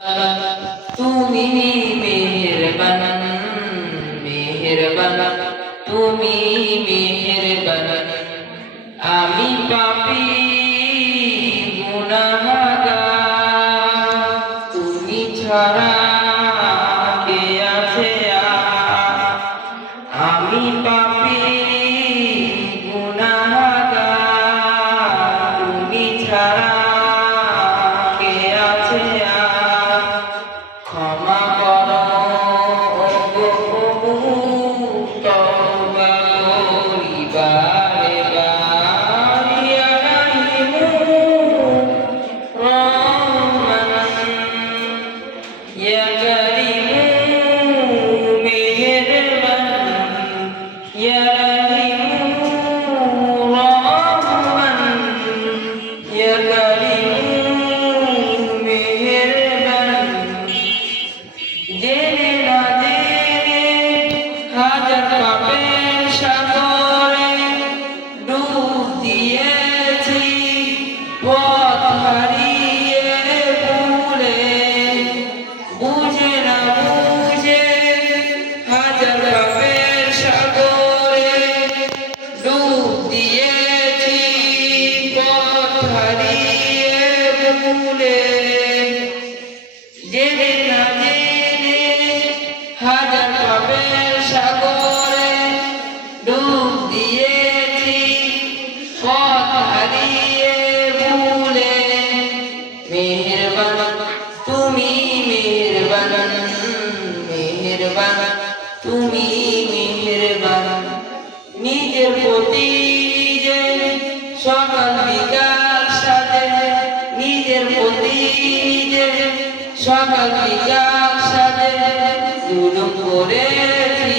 তুমি মেহেরবান মেহেরবান, তুমি মেহেরবান। আমি পাপী গুনাহগার, তুমি ছাড়া কে আছে আর? আমি পাপী গুনাহগার, তুমি ছাড়া কে আছে আর? ক্ষমা করো ওগো তওবা করি বারে বার, ইয়া রাহিমু রহমান, ইয়া কারীমু মেহেরবান, ইয়া রাহিমু রহমান, ইয়া কারীমু মেহেরবান। জেনে না জেনে হাজার পাপের সাগরে ডুব দিয়েছি, পথ হারিয়ে ভুলে, বুঝে না বুঝে হাজার পাপের সাগরে ডুব দিয়েছি, পথ হারিয়ে ভুলে। জেনে না জেনে হাজার পাপের সাগরে ডুব দিয়েছি, পথ হারিয়ে ভুলে। মেহেরবান তুমি মেহেরবান, মেহেরবান তুমি মেহেরবান। নিজের প্রতি নিজে সকাল বিকাল সাথে, নিজের প্রতি নিজে সকাল বিকাল সাথে জুলুম করেছি।